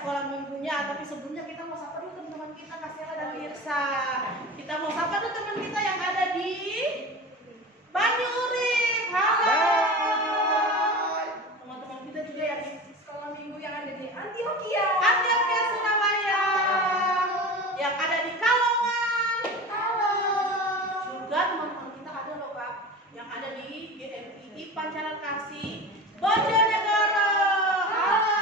sekolah minggunya. Tapi sebelumnya kita mau sapa dulu teman-teman kita, Kasiela dan Tirsa. Kita mau sapa dulu teman kita yang ada di Banyurik. Halo. Teman-teman kita juga yang di sekolah minggu yang ada di Antioquia, Surabaya. Yang ada di Kalongan. Halo. Juga teman-teman kita ada loh Kak, yang ada di GMI Pancaran Kasih, Bojonegoro. Halo.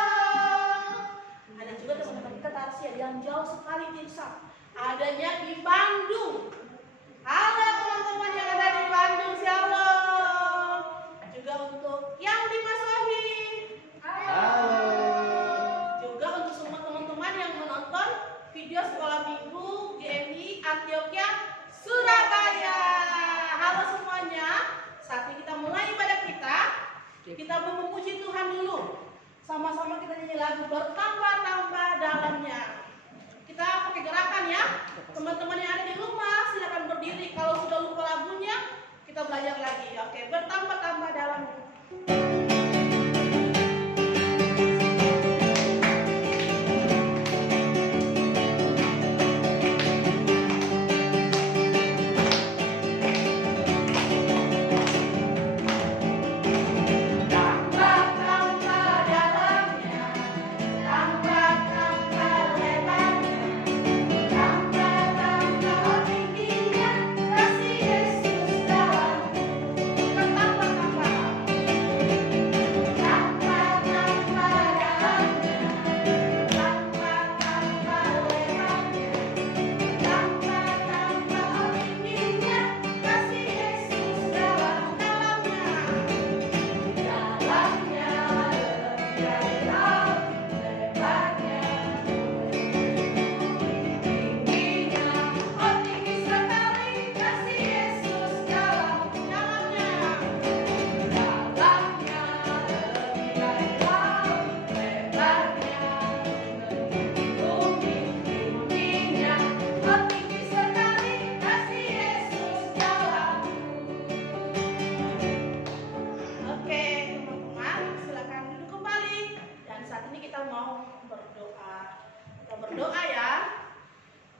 Ada juga teman-teman kita Tarsia yang jauh sekali Tirsa, adanya di Bandung. Halo teman-teman yang ada di Bandung, shalom. Juga untuk yang di Masohi. Halo. Juga untuk semua teman-teman yang menonton video sekolah minggu GMI Antioquia Surabaya. Halo semuanya. Saat ini kita mulai ibadah kita. Kita mau memuji Tuhan dulu. Sama-sama kita nyanyi lagu Bertambah-tambah Dalamnya. Kita pakai gerakan ya. Teman-teman yang ada di rumah silakan berdiri. Kalau sudah lupa lagunya, kita belajar lagi. Oke, bertambah-tambah dalamnya. Berdoa ya.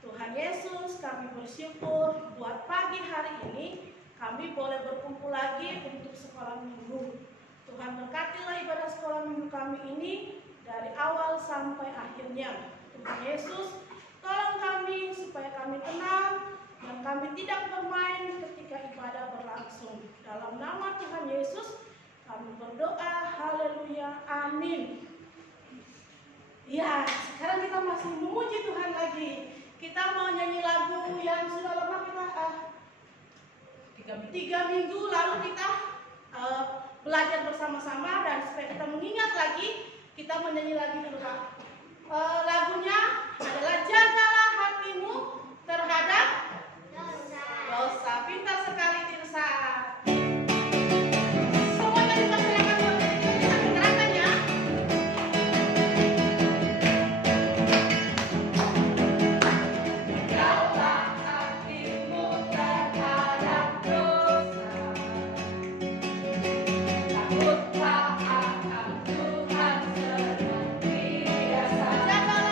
Tuhan Yesus, kami bersyukur buat pagi hari ini kami boleh berkumpul lagi untuk sekolah minggu. Tuhan berkatilah ibadah sekolah minggu kami ini dari awal sampai akhirnya. Tuhan Yesus, tolong kami supaya kami tenang dan kami tidak bermain ketika ibadah berlangsung. Dalam nama Tuhan Yesus kami berdoa, haleluya, amin. Ya, sekarang kita masih memuji Tuhan lagi. Kita mau nyanyi lagu yang sudah lama kita 3 minggu lalu kita belajar bersama-sama, dan supaya kita mengingat lagi, kita menyanyi lagi dulu Kak. Lagunya adalah Jagalah Hatimu Terhadap Dosa. Pintar sekali Tirsa. Jagalah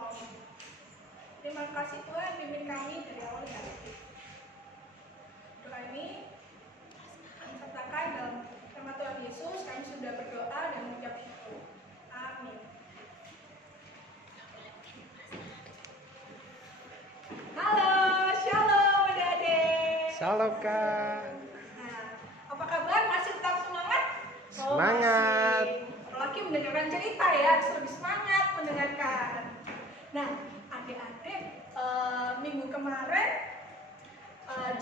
mau. Terima kasih Tuhan pimpin kami dari awal hingga akhir. Doa ini kami sertakan dalam nama Tuhan Yesus. Kami sudah berdoa dan mengucap syukur. Amin. Halo, shalom adik-adik. Shalom Kak. Nah, apa kabar? Masih tetap semangat? Semangat. Apalagi mendengarkan cerita ya, harus lebih semangat mendengarkan. Nah, adik-adik, minggu kemarin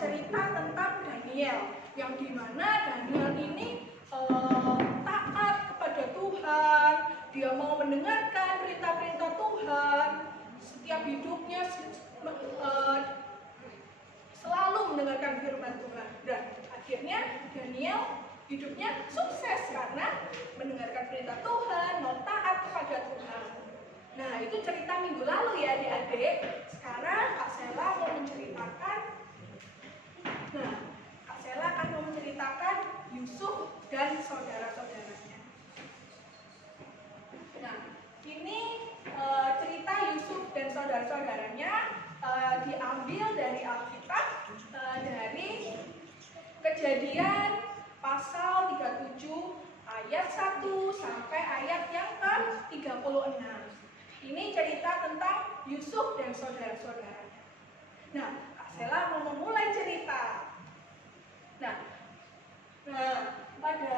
cerita tentang Daniel, yang dimana Daniel ini taat kepada Tuhan, dia mau mendengarkan perintah-perintah Tuhan, setiap hidupnya selalu mendengarkan firman Tuhan. Dan akhirnya Daniel hidupnya sukses karena mendengarkan perintah Tuhan, mau taat kepada Tuhan. Nah, itu cerita minggu lalu ya adik-adik. Sekarang Kak Sela mau menceritakan Yusuf dan saudara-saudaranya. Nah, ini cerita Yusuf dan saudara-saudaranya diambil dari Alkitab, dari Kejadian pasal 37 ayat 1 sampai ayat yang ke-36. Ini cerita tentang Yusuf dan saudara-saudaranya. Nah, Kak Sela mau memulai cerita. Nah, pada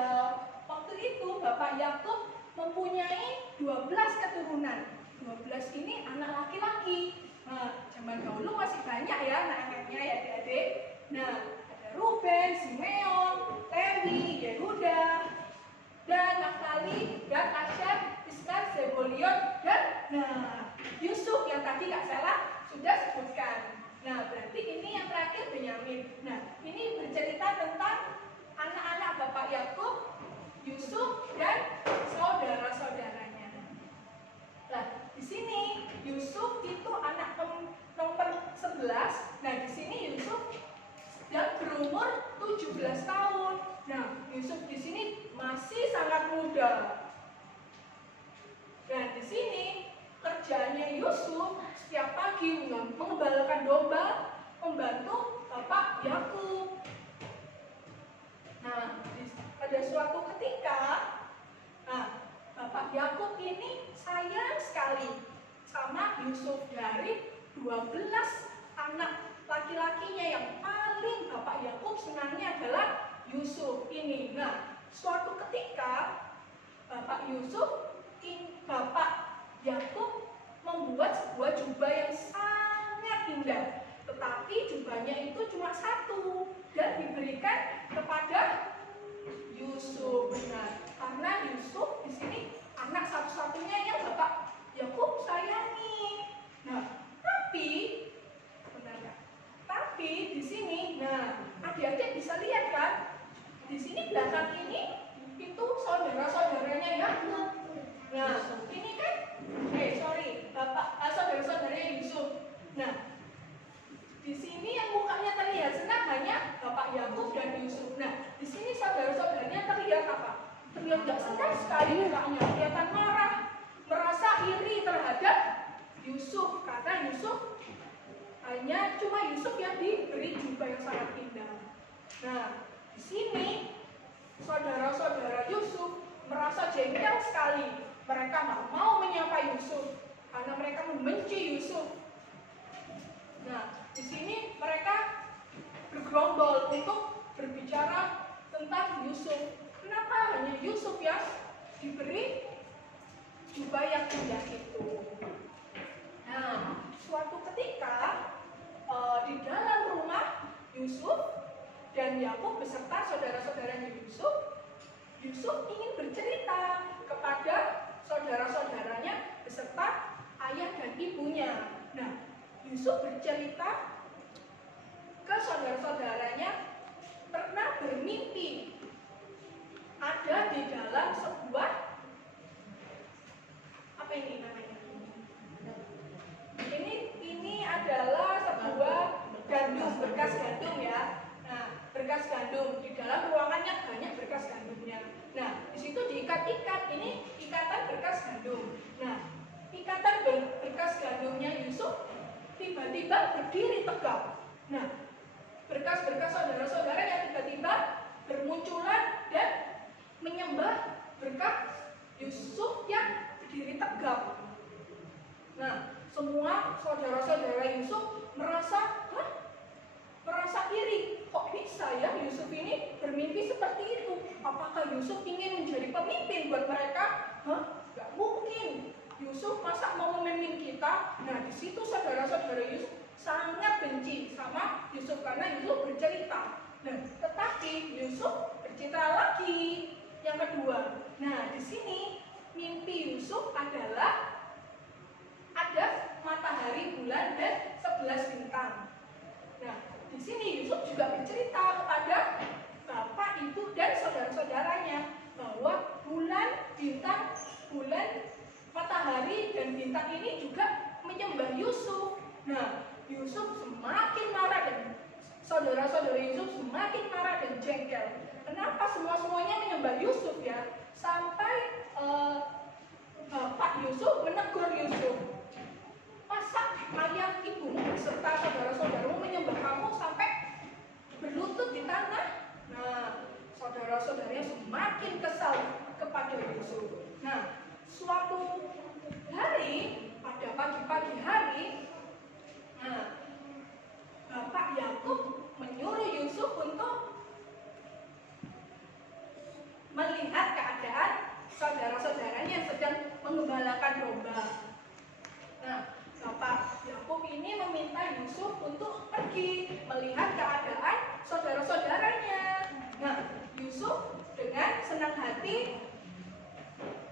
waktu itu Bapak Yakub mempunyai 12 keturunan. 12 ini anak laki-laki. Nah, zaman dahulu masih banyak ya anak-anaknya ya adik-adik. Nah, ada Ruben, Simeon, Lewi, Yehuda, dan Naftali, dan Asher, Iskar, Zebulon, dan Yusuf yang tadi Kak Sela sudah sebutkan. Nah, berarti ini yang terakhir Benyamin. Nah, ini bercerita tentang anak-anak Bapak Yakub, Yusuf, dan saudara-saudaranya. Nah, di sini Yusuf itu anak nomor 11. Nah, di sini Yusuf sedang berumur 17 tahun. Nah, Yusuf di sini masih sangat muda. Dan di sini kerjaannya Yusuf setiap pagi mengembalakan domba, membantu Bapak Yakub. Nah, pada suatu ketika, Bapak Yakub ini sayang sekali sama Yusuf. Dari 12 anak laki-lakinya, yang paling Bapak Yakub senangnya adalah Yusuf ini. Nah, suatu ketika Bapak Yakub membuat sebuah jubah yang sangat indah, tetapi jubahnya itu cuma satu dan diberikan kepada Yusuf. Nah, karena Yusuf di sini anak satu-satunya yang Bapak Yakub sayangi. Nah, tapi di sini, adik-adik bisa lihat kan, di sini belakang ini itu saudara-saudaranya Yakub. Nah, ini kan, saudara-saudaranya Yusuf. Nah, di sini yang mukanya terlihat senang hanya Bapak Yakub dan Yusuf. Nah, di sini saudara-saudaranya terlihat apa? Terlihat tidak senang sekali mukanya, kelihatan marah, merasa iri terhadap Yusuf, karena cuma Yusuf yang diberi jubah yang sangat indah. Nah, di sini saudara-saudara Yusuf merasa jengkel sekali. Mereka nggak mau menyapa Yusuf karena mereka membenci Yusuf. Nah, di sini mereka bergerombol untuk berbicara tentang Yusuf. Kenapa hanya Yusuf yang diberi jubah yang indah itu? Nah, suatu ketika di dalam rumah Yusuf dan Yakub beserta saudara-saudaranya Yusuf ingin bercerita kepada saudara-saudaranya beserta ayah dan ibunya. Nah, Yusuf bercerita ke saudara-saudaranya pernah bermimpi ada di dalam sebuah, apa ini namanya? Ini adalah sebuah gandum, berkas gandum ya. Nah, berkas gandum, di dalam ruangannya banyak berkas gandumnya. Nah, di situ diikat-ikat, ini ikatan berkas gandum. Nah, ikatan berkas gandum berdiri tegak. Nah, berkas-berkas saudara-saudara yang tiba-tiba bermunculan dan menyembah berkat Yusuf yang berdiri tegak. Nah, semua saudara-saudara Yusuf merasa iri. Kok bisa ya Yusuf ini bermimpi seperti itu? Apakah Yusuf ingin menjadi pemimpin buat mereka? Gak mungkin. Yusuf masa mau memimpin kita? Nah, di situ saudara-saudara Yusuf sangat benci sama Yusuf karena Yusuf bercerita. Nah, tetapi Yusuf bercerita lagi yang kedua. Nah, di sini mimpi Yusuf adalah ada matahari, bulan, dan 11 bintang. Nah, di sini Yusuf juga bercerita kepada bapak, ibu, dan saudara-saudaranya bahwa bulan, matahari, dan bintang ini juga menyembah Yusuf. Nah, Yusuf semakin marah dan saudara-saudara Yusuf semakin marah dan jengkel. Kenapa semuanya menyembah Yusuf ya? Sampai bapak Yusuf menegur Yusuf. Masa ayah, ibumu beserta saudara-saudaramu menyembah kamu sampai berlutut di tanah? Nah, saudara-saudaranya semakin kesal kepada Yusuf. Nah, suatu hari, pada pagi-pagi hari, bapak Yakub menyuruh Yusuf untuk melihat keadaan saudara-saudaranya yang sedang mengembalakan domba. Nah, bapak Yakub ini meminta Yusuf untuk pergi melihat keadaan saudara-saudaranya. Nah, Yusuf dengan senang hati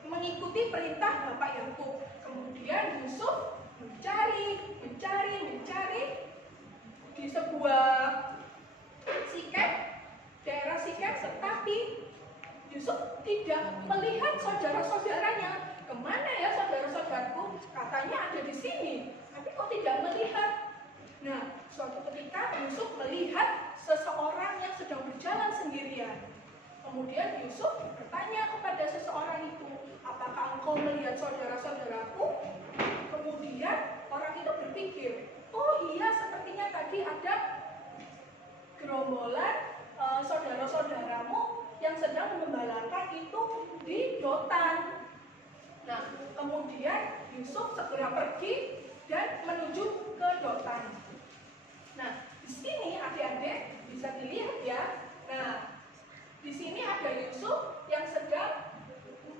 mengikuti perintah bapak Yakub. Kemudian Yusuf mencari di sebuah daerah Sikem, tetapi Yusuf tidak melihat saudara-saudaranya. Kemana ya saudara-saudaraku? Katanya ada di sini, tapi kok tidak melihat? Nah, suatu ketika Yusuf melihat seseorang yang sedang berjalan sendirian. Kemudian Yusuf bertanya kepada seseorang itu, apakah engkau melihat saudara-saudaraku? Kemudian orang itu berpikir, oh iya, sepertinya tadi ada gerombolan saudara-saudaramu yang sedang mengembalakan itu di Dotan. Nah, kemudian Yusuf segera pergi dan menuju ke Dotan. Nah, di sini adik-adik bisa dilihat ya. Nah, di sini ada Yusuf yang sedang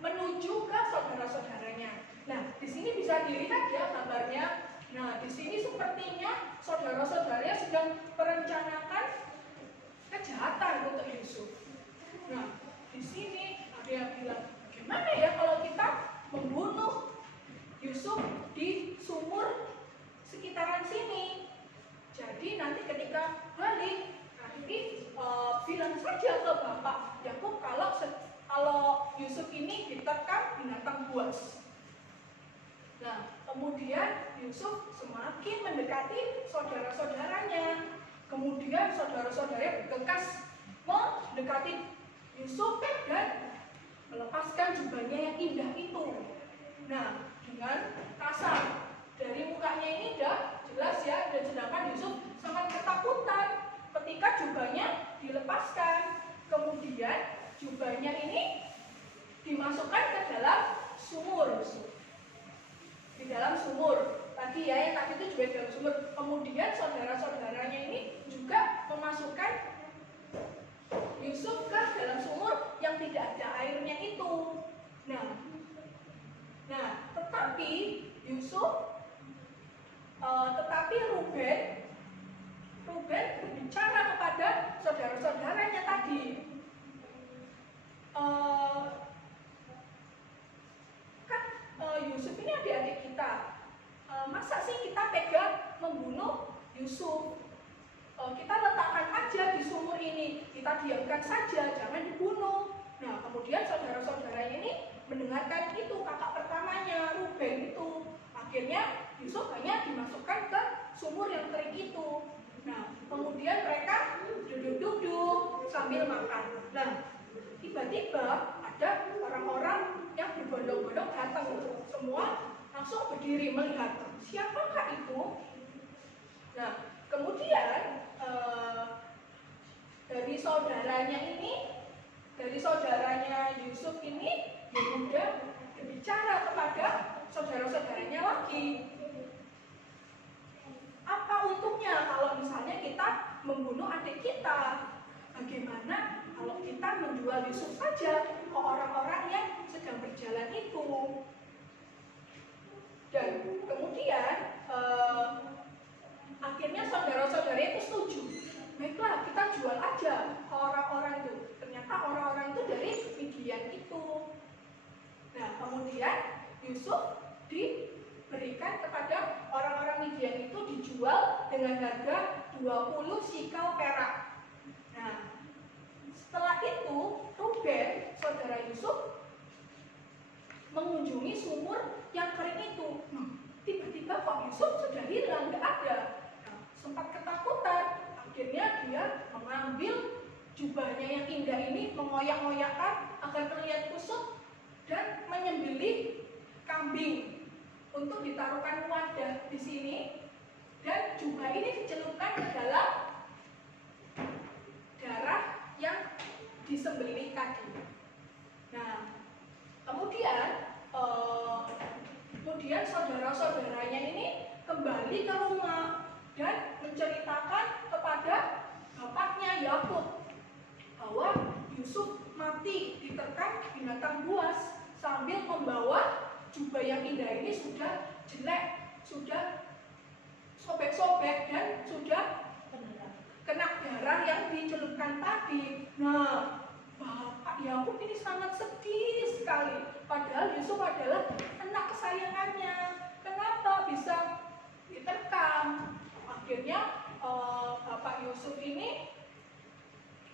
menuju ke saudara-saudaranya. Nah, di sini bisa dilihat ya gambarnya. Nah, di sini sepertinya saudara-saudaranya sedang merencanakan kejahatan untuk Yusuf. Nah, di sini ada yang bilang, gimana ya kalau kita membunuh Yusuf di sumur sekitaran sini? Jadi nanti ketika balik, bilang saja ke bapak Yakub kalau Yusuf ini diterkam binatang buas. Nah, kemudian Yusuf semakin mendekati saudara-saudaranya. Kemudian saudara-saudaranya bergegas mendekati Yusuf dan melepaskan jubahnya yang indah itu. Nah, dengan kasar. Dari mukanya ini udah jelas ya, dan sedangkan Yusuf sangat ketakutan ketika jubahnya dilepaskan. Kemudian jubahnya ini dimasukkan ke dalam sumur. Di dalam sumur. Tadi ya, yang tadi itu juga di dalam sumur. Kemudian saudara-saudaranya ini juga memasukkan Yusuf ke dalam sumur yang tidak ada airnya itu. Nah, tetapi Ruben berbicara kepada saudara-saudaranya tadi. Yusuf ini adik-adik kita. Masa sih kita tega membunuh Yusuf? Kita letakkan aja di sumur ini, kita diamkan saja, jangan dibunuh. Nah, kemudian saudara-saudaranya ini mendengarkan itu, kakak pertamanya, Ruben itu. Akhirnya Yusuf hanya dimasukkan ke sumur yang kering itu. Nah, kemudian mereka duduk-duduk sambil makan. Nah, tiba-tiba ada orang-orang yang berbondong-bondong datang. Semua langsung berdiri melihat, siapakah itu? Nah, kemudian dari saudaranya Yusuf ini Yehuda berbicara kepada saudara-saudaranya lagi. Apa untungnya kalau misalnya kita membunuh adik kita? Bagaimana kalau kita menjual Yusuf saja ke orang-orang yang sedang berjalan itu? Dan kemudian akhirnya saudara-saudara itu setuju. Baiklah, kita jual aja ke orang-orang itu. Ternyata orang-orang itu dari Midian itu. Nah, kemudian Yusuf diberikan kepada orang-orang Midian itu, dijual dengan harga 20 sikel perak. Nah, setelah itu Ruben, saudara Yusuf, mengunjungi sumur yang kering itu. Tiba-tiba kok Yusuf sudah hilang, nggak ada. Nah, sempat ketakutan. Akhirnya dia mengambil jubahnya yang indah ini, mengoyak-ngoyakkan agar terlihat kusut, dan menyembelih kambing untuk ditaruhkan wadah di sini, dan jubah ini dicelupkan ke dalam darah yang disembelih tadi. Nah, kemudian saudara-saudaranya ini kembali ke rumah dan menceritakan kepada bapaknya Yakub bahwa Yusuf mati diterkam binatang buas sambil membawa jubah yang indah ini sudah jelek, sudah sobek-sobek, dan sudah kena darah yang dicelupkan tadi. Nah, Bapak Yakub ini sangat sedih sekali. Padahal Yusuf adalah anak kesayangannya. Kenapa bisa diterkam? Akhirnya Bapak Yusuf ini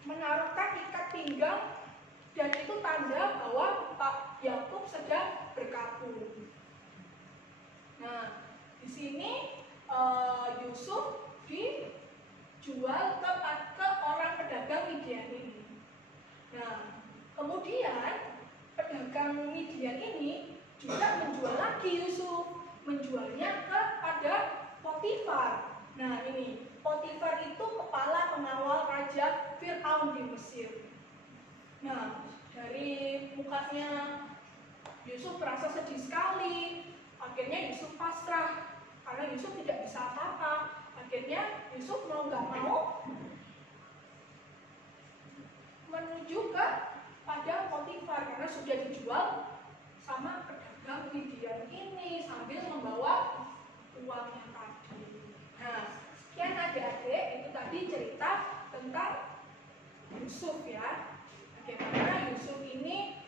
menaruhkan ikat pinggang, dan itu tanda bahwa Pak Yakub sedang berkabung. Nah, di sini Yusuf dijual ke orang pedagang Midian ini. Nah, kemudian pedagang Midian ini juga menjual lagi Yusuf, menjualnya kepada Potifar. Nah, ini Potifar itu kepala pengawal Raja Fir'aun di Mesir. Nah, dari mukanya Yusuf merasa sedih sekali. Akhirnya Yusuf pasrah karena Yusuf tidak bisa apa-apa. Akhirnya Yusuf mau nggak mau menuju ke pada Potifar karena sudah dijual sama pedagang Midian ini sambil membawa uangnya tadi. Nah, sekian adik-adik, itu tadi cerita tentang Yusuf ya. Bagaimana Yusuf ini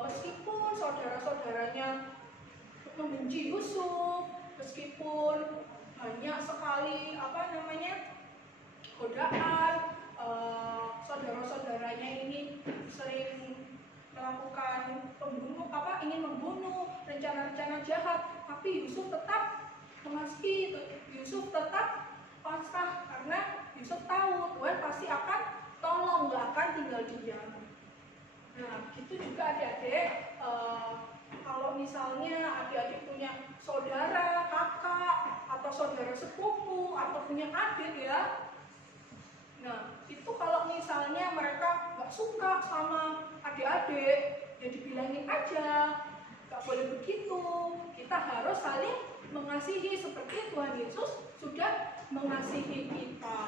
meskipun saudara-saudaranya membenci Yusuf, meskipun banyak sekali godaan, saudara-saudaranya ini sering melakukan ingin membunuh, rencana-rencana jahat, tapi Yusuf tetap mengasihi, Yusuf tetap pasrah karena Yusuf tahu Tuhan pasti akan tolong, nggak akan tinggal diam. Nah, begitu juga adik-adik, kalau misalnya adik-adik punya saudara, kakak, atau saudara sepupu, atau punya adik ya. Nah, itu kalau misalnya mereka nggak suka sama adik-adik, ya dibilangin aja, nggak boleh begitu. Kita harus saling mengasihi seperti Tuhan Yesus sudah mengasihi kita.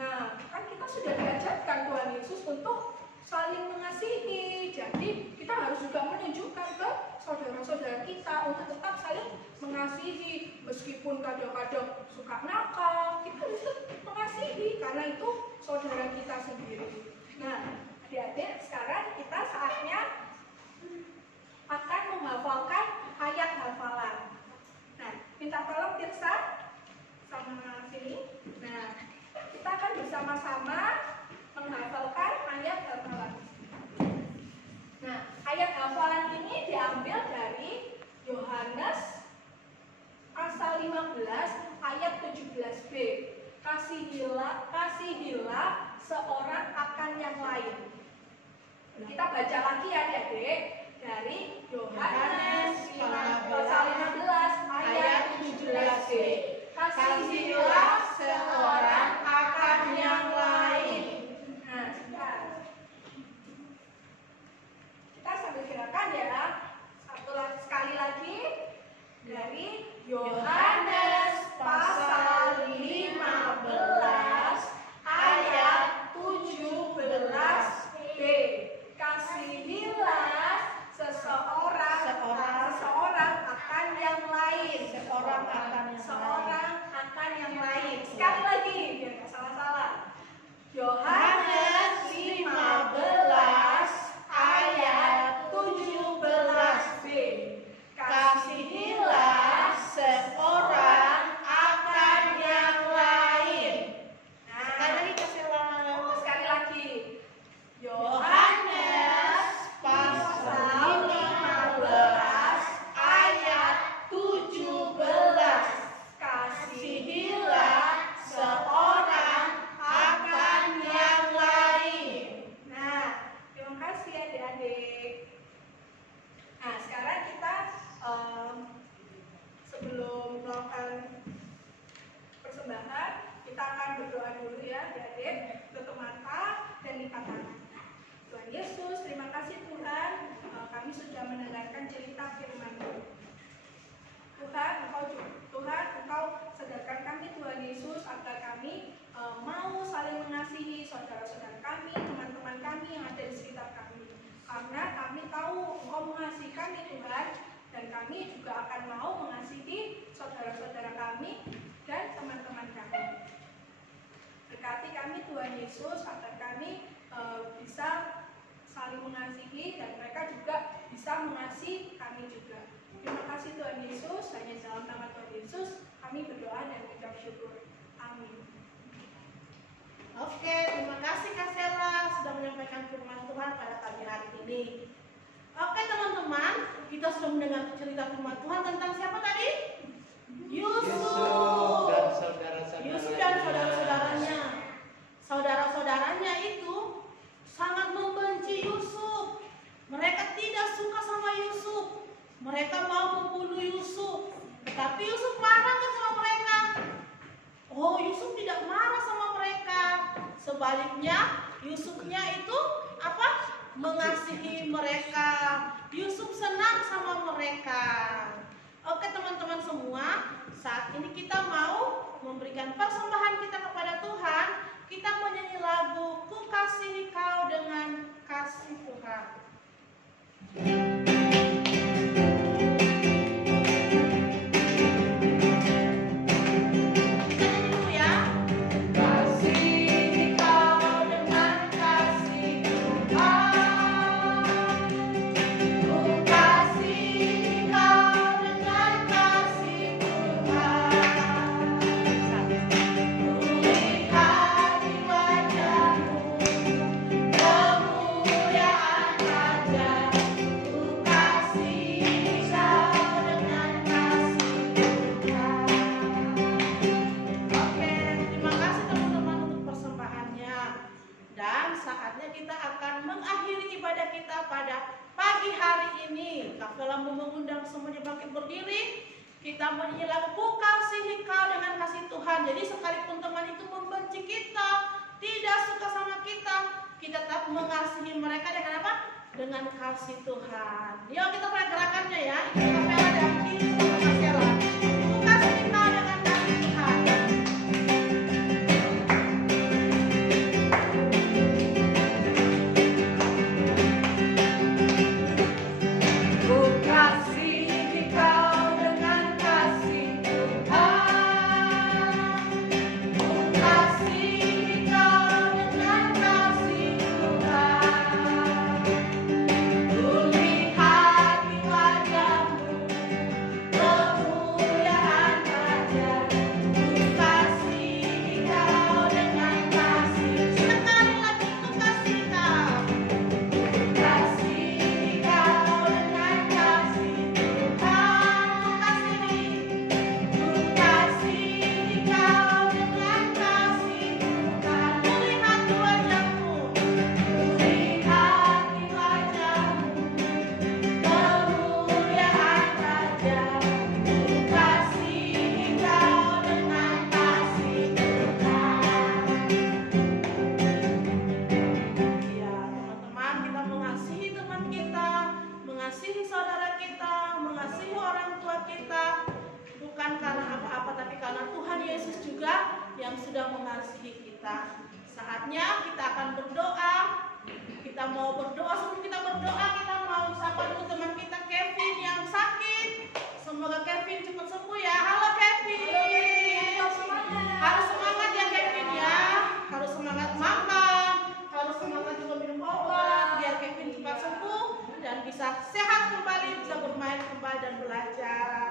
Nah, kan kita sudah diajarkan Tuhan Yesus untuk saling mengasihi. Jadi kita harus juga menunjukkan ke saudara-saudara kita untuk tetap saling mengasihi. Meskipun kadang-kadang suka nakal, kita harus mengasihi karena itu saudara kita sendiri. Nah, adik-adik, sekarang kita saatnya akan menghafalkan ayat hafalan. Nah, minta tolong Tirsa sama sini. Nah, kita akan bersama-sama menghafalkan ayat hafalan. Nah, ayat hafalan ini diambil dari Yohanes pasal 15 ayat 17b. Kasihilah seorang akan yang lain. Kita baca lagi ya adik-adik, dari Yohanes pasal 15 ayat 17b. Kasihilah seorang Yohanes pasal 15 ayat 17b. Kasihilah seseorang akan yang lain. Seorang akan yang lain. Sekali lagi biar nggak salah-salah. Yohanes 15 ayat 17b. Kasihilah seorang akan yang lain. Sekali lagi Kasela. Sekali lagi. Yohanes pasal 15 ayat 17. Kasihilah seorang akan yang lain. Nah, terima kasih adik-adik. Nah, sekarang kita sebelum melakukan persembahan, kita akan berdoa dulu ya adik-adik. Tutup mata dan lipat tangan. Tuhan Yesus, terima kasih Tuhan, kami sudah mendengarkan cerita firman-Mu. Tuhan, Engkau sadarkan kami Tuhan Yesus agar kami mau saling mengasihi saudara-saudara kami, teman-teman kami yang ada di sekitar kami. Karena kami tahu Engkau mengasihi kami Tuhan, dan kami juga akan mau mengasihi saudara-saudara kami dan teman-teman kami. Berkati kami Tuhan Yesus agar kami bisa saling mengasihi dan mereka juga bisa mengasihi kami juga. Terima kasih Tuhan Yesus, hanya dalam nama Tuhan Yesus kami berdoa dan mengucap syukur. Amin. Oke, terima kasih Kak Sela sudah menyampaikan firman Tuhan pada pagi hari ini. Oke teman-teman, kita sudah mendengar cerita firman Tuhan tentang siapa tadi? Yusuf dan saudara-saudaranya. Saudara-saudaranya itu sangat membenci Yusuf. Mereka tidak suka sama Yusuf. Mereka mau membunuh Yusuf. Tetapi Yusuf marah nggak sama mereka? Oh, Yusuf tidak marah sama mereka. Sebaliknya, Yusufnya itu apa? Mengasihi mereka. Yusuf senang sama mereka. Oke teman-teman semua, saat ini kita mau memberikan persembahan kita kepada Tuhan. Kita menyanyi lagu Ku Kasihi Kau dengan Kasih Tuhan. Kita menyanyi lagu Ku Kasihi Kau dengan Kasih Tuhan. Jadi sekalipun teman itu membenci kita, tidak suka sama kita, kita tetap mengasihi mereka dengan apa? Dengan kasih Tuhan. Yuk kita mulai gerakannya ya. Ini Kapela dan Kini sama Kasela. Ku Kasihi Kau dengan Kasih Tuhan. Ku kasihi Kau dengan kasih Tuhan. Ku kasihi Kau dengan kasih Tuhan. Ku lihat di wajah-Mu yang sudah mengasihi kita. Saatnya kita akan berdoa. Kita mau berdoa, sebelum kita berdoa kita mau sapa dulu teman kita Kevin yang sakit. Semoga Kevin cepat sembuh ya. Halo Kevin. Harus semangat ya Kevin ya. Harus semangat makan, harus semangat juga minum obat biar Kevin cepat sembuh dan bisa sehat kembali, bisa bermain kembali dan belajar.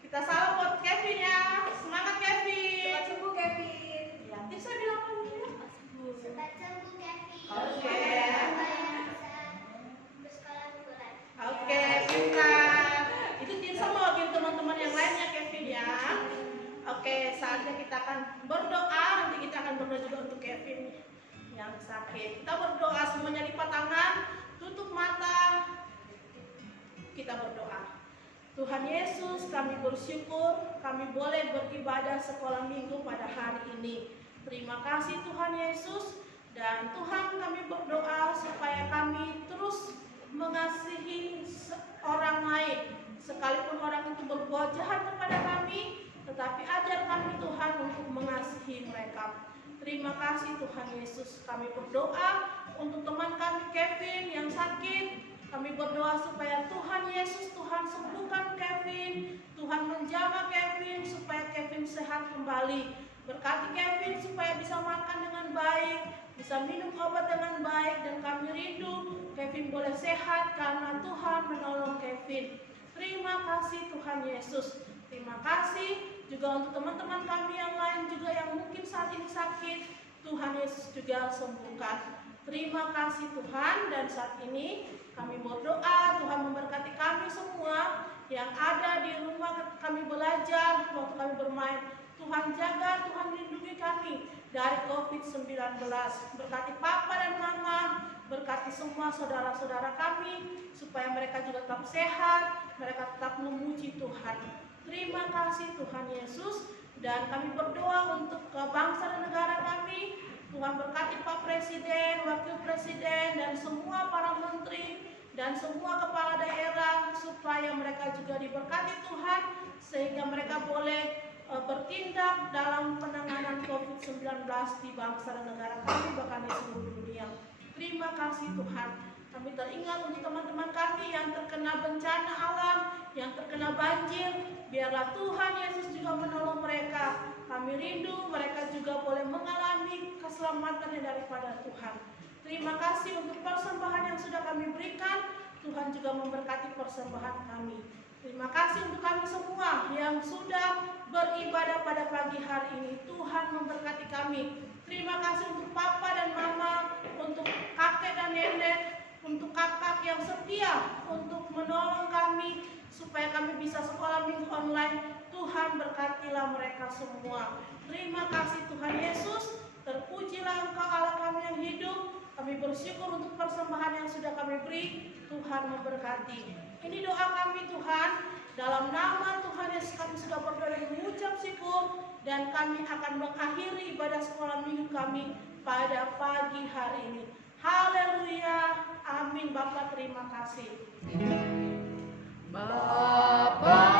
Kita salam buat Kevin ya. Semangat Kevin. Cepat sembuh Kevin. Ya, bisa bilang apa ya? Cepat sembuh Kevin. Oke. Bersekolah bulan. Oke, pintar. Itu sama bagi teman-teman yang lainnya Kevin ya. Oke, saatnya kita akan berdoa. Nanti kita akan berdoa juga untuk Kevin yang sakit. Kita berdoa semuanya, lipat tangan, tutup mata. Kita berdoa. Tuhan Yesus, kami bersyukur kami boleh beribadah sekolah minggu pada hari ini. Terima kasih Tuhan Yesus. Dan Tuhan, kami berdoa supaya kami terus mengasihi orang lain. Sekalipun orang itu berbuat jahat kepada kami, tetapi ajar kami Tuhan untuk mengasihi mereka. Terima kasih Tuhan Yesus. Kami berdoa untuk teman kami Kevin yang sakit. Kami berdoa supaya Tuhan Yesus, Tuhan sembuhkan Kevin. Tuhan menjamah Kevin supaya Kevin sehat kembali. Berkati Kevin supaya bisa makan dengan baik, bisa minum obat dengan baik, dan kami rindu Kevin boleh sehat karena Tuhan menolong Kevin. Terima kasih Tuhan Yesus. Terima kasih juga untuk teman-teman kami yang lain juga yang mungkin saat ini sakit. Tuhan Yesus juga sembuhkan. Terima kasih Tuhan, dan saat ini kami berdoa Tuhan memberkati kami semua yang ada di rumah kami belajar, waktu kami bermain. Tuhan jaga, Tuhan lindungi kami dari COVID-19. Berkati Papa dan Mama, berkati semua saudara-saudara kami supaya mereka juga tetap sehat, mereka tetap memuji Tuhan. Terima kasih Tuhan Yesus, dan kami berdoa untuk bangsa dan negara kami. Tuhan berkati Pak Presiden, Wakil Presiden, dan semua para menteri dan semua kepala daerah supaya mereka juga diberkati Tuhan sehingga mereka boleh bertindak dalam penanganan COVID-19 di bangsa dan negara kami bahkan di seluruh dunia. Terima kasih Tuhan. Kami teringat untuk teman-teman kami yang terkena bencana alam, yang terkena banjir. Biarlah Tuhan Yesus juga menolong mereka. Kami rindu mereka juga boleh mengalami keselamatan daripada Tuhan. Terima kasih untuk persembahan yang sudah kami berikan. Tuhan juga memberkati persembahan kami. Terima kasih untuk kami semua yang sudah beribadah pada pagi hari ini. Tuhan memberkati kami. Terima kasih untuk Papa dan Mama, untuk kakek dan nenek, untuk kakak yang setia untuk menolong kami supaya kami bisa sekolah minggu online. Tuhan berkatilah mereka semua. Terima kasih Tuhan Yesus. Terpujilah Engkau Allah kami yang hidup. Kami bersyukur untuk persembahan yang sudah kami beri. Tuhan memberkati. Ini doa kami Tuhan. Dalam nama Tuhan Yesus kami sudah berdoa dan mengucap syukur. Dan kami akan mengakhiri ibadah sekolah minggu kami pada pagi hari ini. Haleluya. Amin. Bapak terima kasih. Bapa